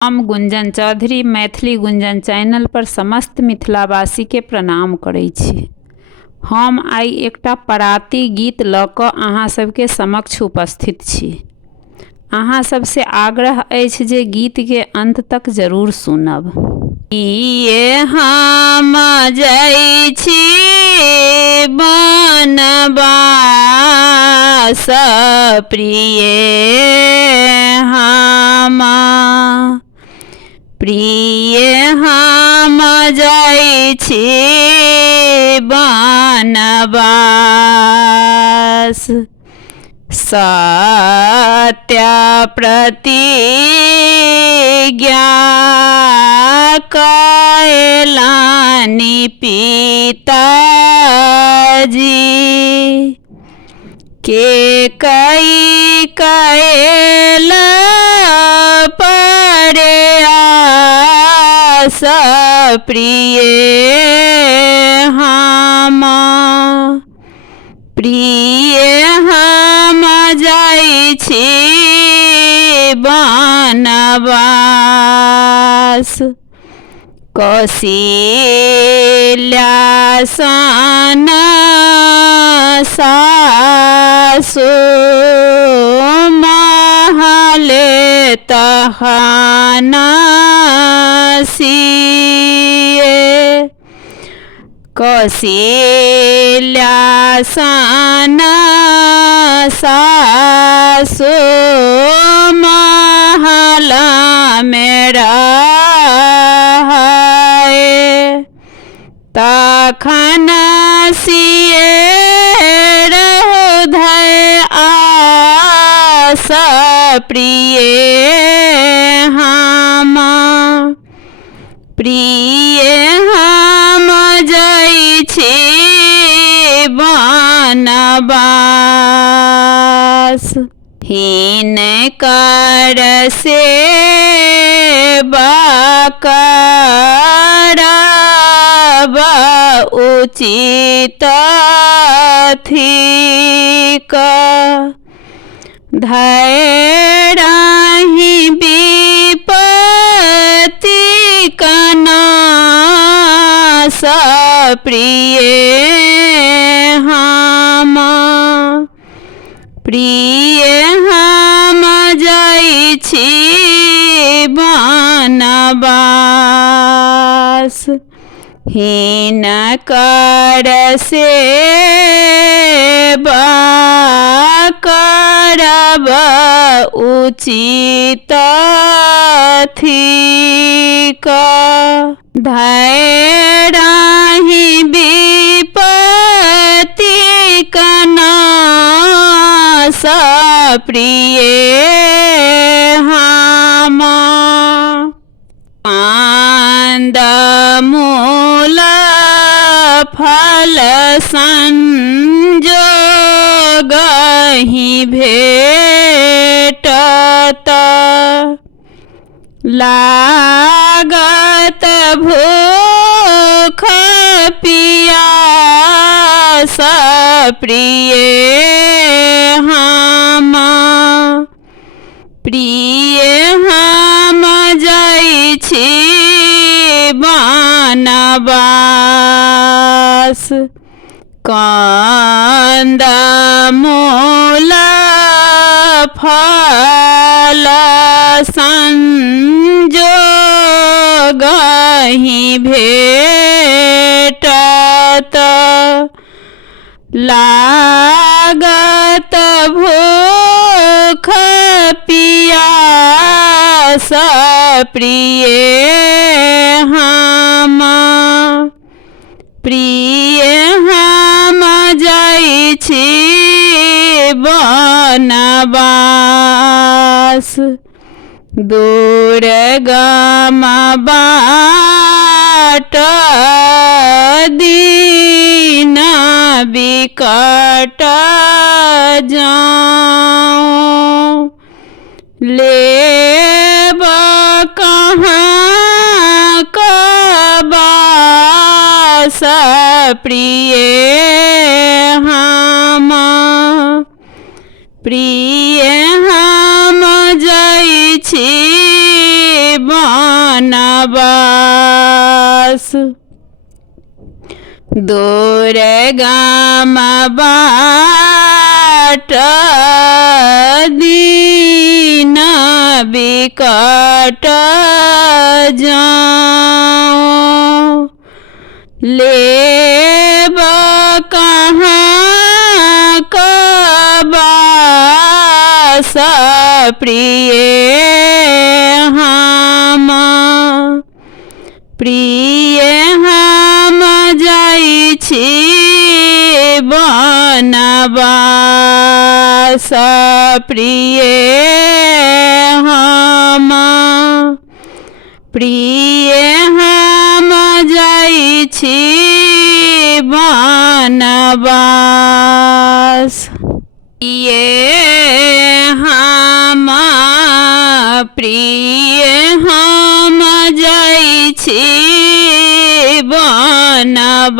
हम गुंजन चौधरी मैथिली गुंजन चैनल पर समस्त मिथिलावासी के प्रणाम करै छी। हम आई एकटा पराती गीत लऽ कऽ अहाँ सबके समक्ष उपस्थित छी। अहाँ सबसे आग्रह अछि जे गीत के अंत तक जरूर सुनब। ये हम जाइ छी बनवास प्रिय हम जाइ छी बनवास। सत्य प्रतिज्ञा कएलनि पिताजी के कई कएल प्रयास प्रिय हम जाइ छी बनवास। कौशल्या सन सासु महले तहन सिए। कौशल्या सन सासु महल में रहे तखन सिए हृदय आस प्रिय हम जाइ छी बनवास। हिनकर सेवा करब उचित थिक। धैर्यहि विपत्ति कनास प्रिय हम जाइ छी बनवास। हिनकर सेवा करब उचित थिक। धैर्यहि विपत्ति कनास प्रिय हम कंदमूल फल संजोगहि भेटत। लागत भूख पियास प्रिय हम जाइ छी बनवास। कंदमूल फल संजोगहि भेटत। लागत भूख पियास प्रिय हम जाइ छी बनवास। दुर्गम बाट दीन बिकट जाऊं लेब कहाँ कबास प्रिय हम प्रिय हम जाइ छी बनवास। दूर गाम बाट दीन बिकट जाऊं। लेब कहाँ कबास प्रिय हम। प्रिय हम जाइ छी बनवास। प्रिय हम। प्रिय हम जाइ छी बनवास। प्रिय हम। प्रिय हम जाइ छी बनवास।